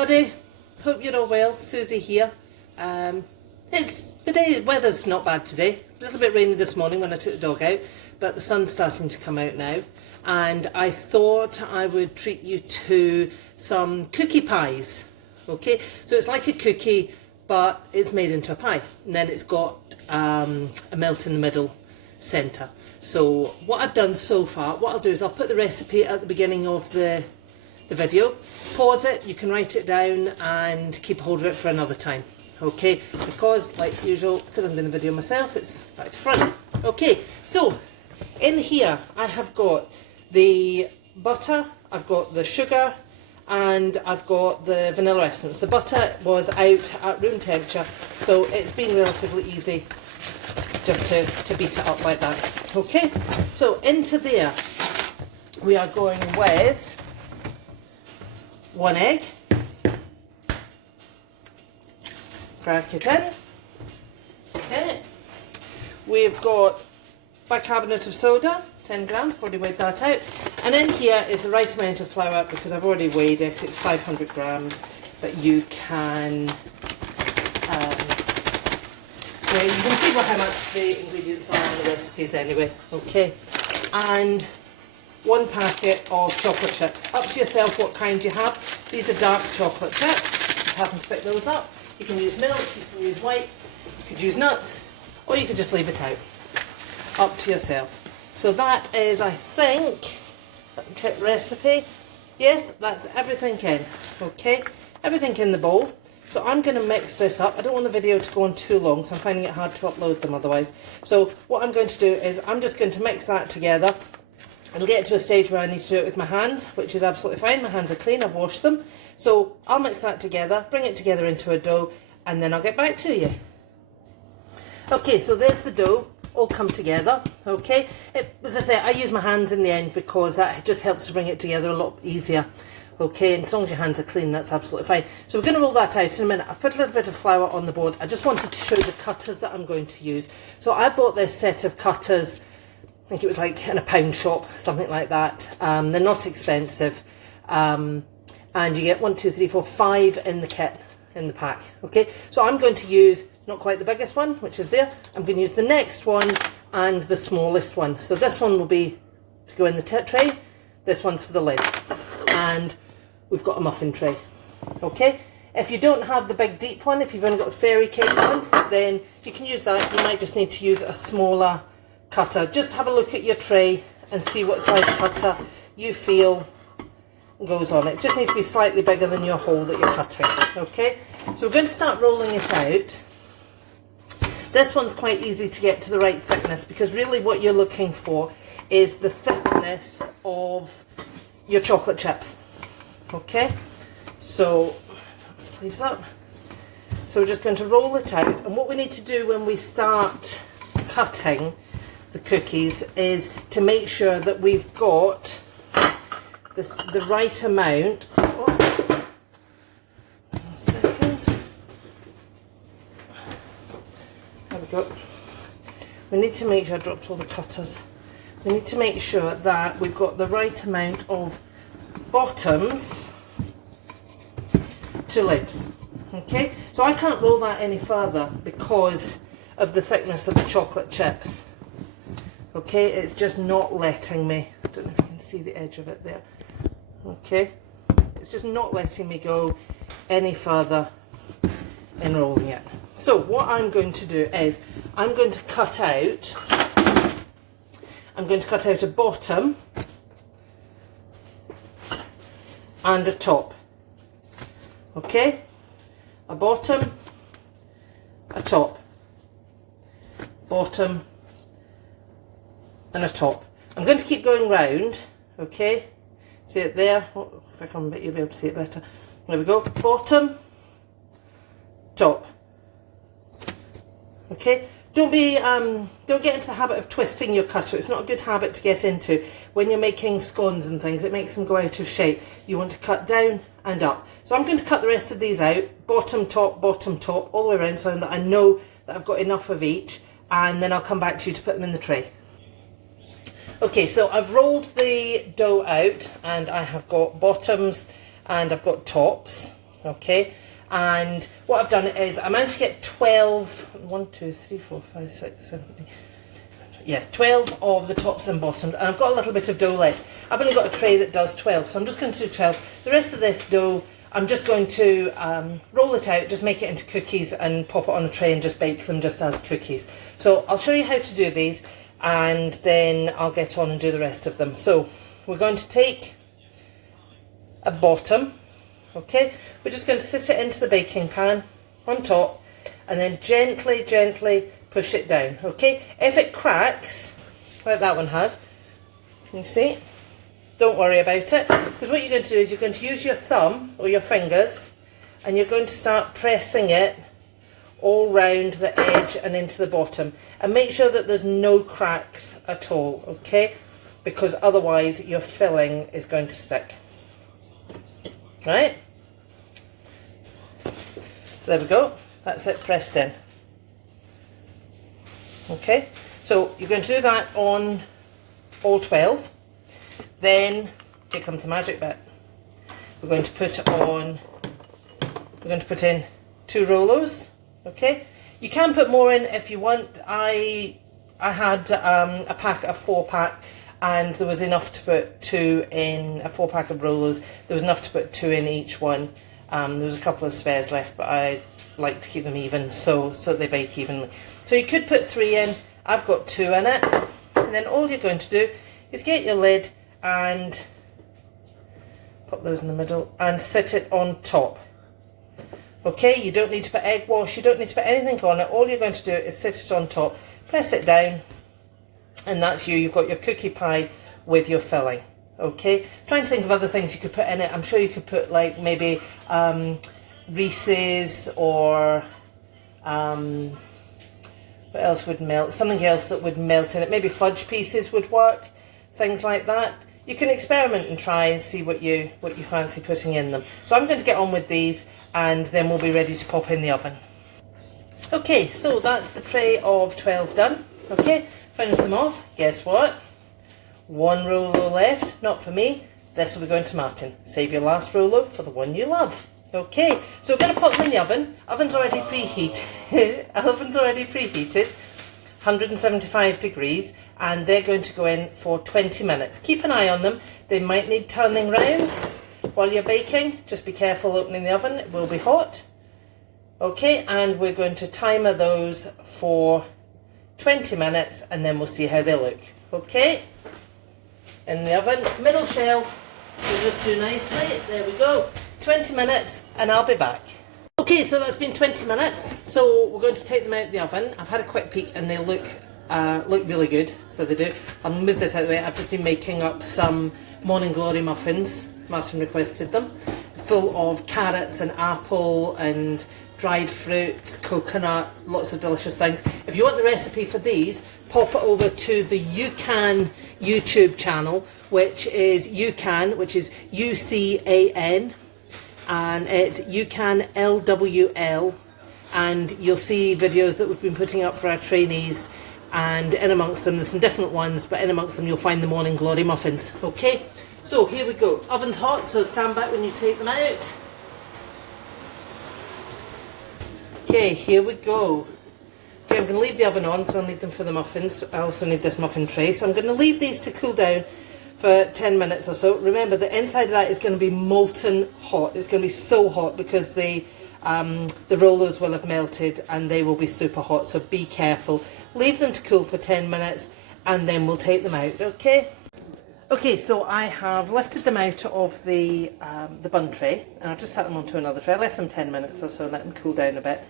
everybody, hope you're all well. Susie here. The weather's not bad today. A little bit rainy this morning when I took the dog out, but the sun's starting to come out now, and I thought I would treat you to some cookie pies. Okay, so it's like a cookie but it's made into a pie, and then it's got a melt in the middle centre. So what I've done so far, what I'll do is I'll put the recipe at the beginning of the video, pause it, you can write it down and keep hold of it for another time. Okay, because like usual, because I'm doing the video myself, it's back to front. Okay, so in here I have got the butter, I've got the sugar, and I've got the vanilla essence. The butter was out at room temperature, so it's been relatively easy just to beat it up like that. Okay, so into there we are going with 1 egg. Crack it in. Okay, we've got bicarbonate of soda, 10 grams, already weighed that out. And in here is the right amount of flour, because I've already weighed it, it's 500 grams, but you can see how much the ingredients are in the recipes anyway. Okay, and 1 packet of chocolate chips. Up to yourself what kind you have. These are dark chocolate chips, if you happen to pick those up. You can use milk, you can use white, you could use nuts, or you could just leave it out. Up to yourself. So that is, I think, check recipe. Yes, that's everything in. Okay, everything in the bowl. So I'm going to mix this up. I don't want the video to go on too long, so I'm finding it hard to upload them otherwise. So what I'm going to do is I'm just going to mix that together. It'll get to a stage where I need to do it with my hands, which is absolutely fine. My hands are clean, I've washed them. So I'll mix that together, bring it together into a dough, and then I'll get back to you. Okay, so there's the dough all come together. Okay, as I say, I use my hands in the end because that just helps to bring it together a lot easier. Okay, and as long as your hands are clean, that's absolutely fine. So we're going to roll that out in a minute. I've put a little bit of flour on the board. I just wanted to show you the cutters that I'm going to use. So I bought this set of cutters, I think it was like in a pound shop, something like that. They're not expensive, and you get 1, 2, 3, 4, 5 in the kit, in the pack. Okay, so I'm going to use not quite the biggest one, which is there. I'm going to use the next one and the smallest one. So this one will be to go in the tray. This one's for the lid, and we've got a muffin tray. Okay, if you don't have the big deep one, if you've only got the fairy cake one, then you can use that. You might just need to use a smaller cutter. Just have a look at your tray and see what size cutter you feel goes on it. It just needs to be slightly bigger than your hole that you're cutting. Okay, so we're going to start rolling it out. This one's quite easy to get to the right thickness, because really what you're looking for is the thickness of your chocolate chips. Okay, so sleeves up. So we're just going to roll it out, and what we need to do when we start cutting the cookies is to make sure that we've got the right amount. Oh, 1 second. There we go. We need to make sure I dropped all the cutters. We need to make sure that we've got the right amount of bottoms to lids. Okay, so I can't roll that any further because of the thickness of the chocolate chips. Okay, it's just not letting me. I don't know if you can see the edge of it there. Okay, it's just not letting me go any further in rolling it. So what I'm going to do is I'm going to cut out a bottom and a top. Okay, a bottom, a top, bottom and a top. I'm going to keep going round. Okay, see it there? Oh, if I come a bit, you'll be able to see it better. There we go. Bottom, top. Okay, don't get into the habit of twisting your cutter. It's not a good habit to get into when you're making scones and things. It makes them go out of shape. You want to cut down and up. So I'm going to cut the rest of these out, bottom, top, all the way around, so that I know that I've got enough of each, and then I'll come back to you to put them in the tray. Okay, so I've rolled the dough out, and I have got bottoms and I've got tops. okay? And what I've done is I managed to get 12, 1, 2, 3, 4, 5, 6, 7, 8, yeah, 12 of the tops and bottoms, and I've got a little bit of dough left. I've only got a tray that does 12, so I'm just going to do 12. The rest of this dough, I'm just going to roll it out, just make it into cookies and pop it on a tray and just bake them just as cookies. So I'll show you how to do these, and then I'll get on and do the rest of them. So we're going to take a bottom, okay, we're just going to sit it into the baking pan on top and then gently, gently push it down, okay? If it cracks, like that one has, can you see? Don't worry about it, because what you're going to do is you're going to use your thumb or your fingers and you're going to start pressing it all round the edge and into the bottom, and make sure that there's no cracks at all, okay? Because otherwise your filling is going to stick. Right? So there we go. That's it pressed in. Okay? So you're going to do that on all 12. Then here comes the magic bit. We're going to put in 2 Rolos. Okay? You can put more in if you want. I had a pack, a 4-pack, and there was enough to put 2 in, a 4-pack of Rolos. There was enough to put 2 in each one. There was a couple of spares left, but I like to keep them even, so they bake evenly. So you could put 3 in. I've got 2 in it. And then all you're going to do is get your lid and pop those in the middle and sit it on top. Okay, you don't need to put egg wash, you don't need to put anything on it. All you're going to do is sit it on top, press it down, and that's you. You've got your cookie pie with your filling. Okay, trying to think of other things you could put in it. I'm sure you could put like maybe Reese's, or what else would melt? Something else that would melt in it. Maybe fudge pieces would work. Things like that. You can experiment and try and see what you fancy putting in them. So I'm going to get on with these, and then we'll be ready to pop in the oven. Okay, so that's the tray of 12 done. Okay, finish them off. Guess what? 1 Rolo left, not for me. This will be going to Martin. Save your last Rolo for the one you love. Okay, so we're going to pop them in the oven. Oven's already preheated. 175 degrees, and they're going to go in for 20 minutes. Keep an eye on them. They might need turning round while you're baking. Just be careful opening the oven. It will be hot. Okay, and we're going to timer those for 20 minutes, and then we'll see how they look. Okay, in the oven, middle shelf, we'll just do nicely. There we go. 20 minutes, and I'll be back. Okay, so that's been 20 minutes. So we're going to take them out of the oven. I've had a quick peek, and they look really good. So they do. I'll move this out of the way. I've just been making up some Morning Glory muffins. Martin requested them, full of carrots and apple and dried fruits, coconut, lots of delicious things. If you want the recipe for these, pop it over to the UCAN YouTube channel, which is UCAN, which is UCAN, and it's UCAN LWL, and you'll see videos that we've been putting up for our trainees, and in amongst them there's some different ones, but in amongst them you'll find the Morning Glory muffins. Okay, so here we go. Oven's hot, so stand back when you take them out. Okay, here we go. Okay, I'm going to leave the oven on because I'll need them for the muffins. I also need this muffin tray, so I'm going to leave these to cool down for 10 minutes or so. Remember, the inside of that is going to be molten hot. It's going to be so hot because the rollers will have melted and they will be super hot, so be careful. Leave them to cool for 10 minutes and then we'll take them out, okay? Okay, so I have lifted them out of the bun tray, and I've just set them onto another tray. I left them 10 minutes or so, let them cool down a bit.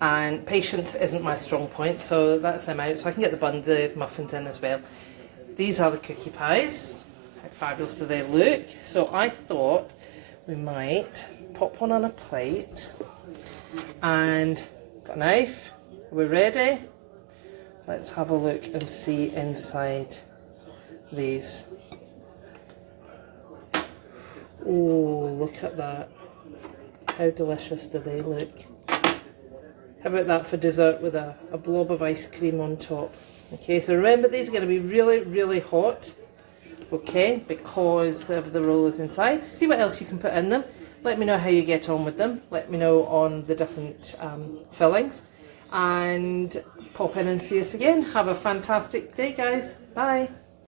And patience isn't my strong point, so that's them out. So I can get the muffins in as well. These are the cookie pies. How fabulous do they look? So I thought we might pop one on a plate. And got a knife. Are we ready? Let's have a look and see inside these. Oh, look at that. How delicious do they look? How about that for dessert with a blob of ice cream on top? Okay, so remember these are going to be really, really hot. Okay, because of the rollers inside. See what else you can put in them. Let me know how you get on with them. Let me know on the different fillings. And pop in and see us again. Have a fantastic day, guys. Bye.